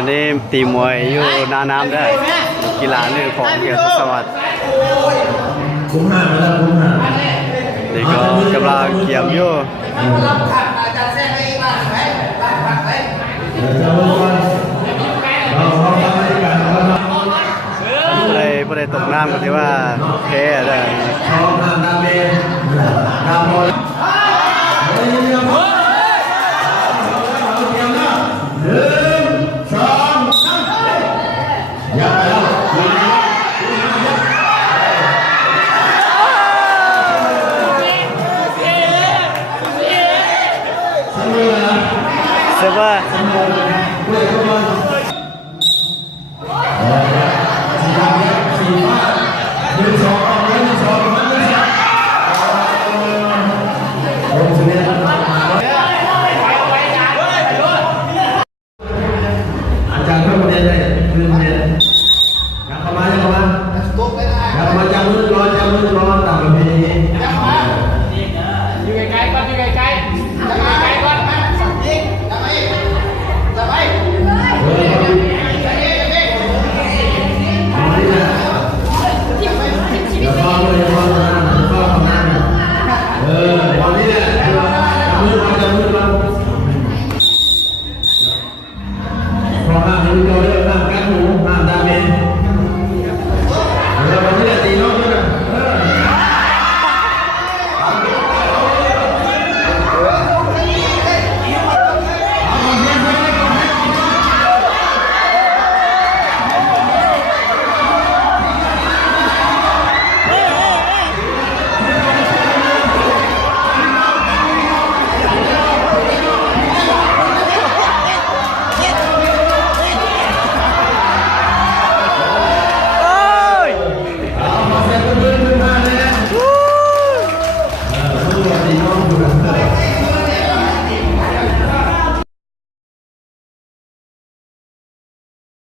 นนี้ตีมวยอยู่หน้าน้ำได้กีฬาเรื่องของเกียรติสวัสดิ์คุ้มห้าแล้วคุ้มห้านี่ก็กำลังเกี่ยมอยู่ผู้ใดตกน้ำก็ที่ว่าแพ้ได้เซฟว่า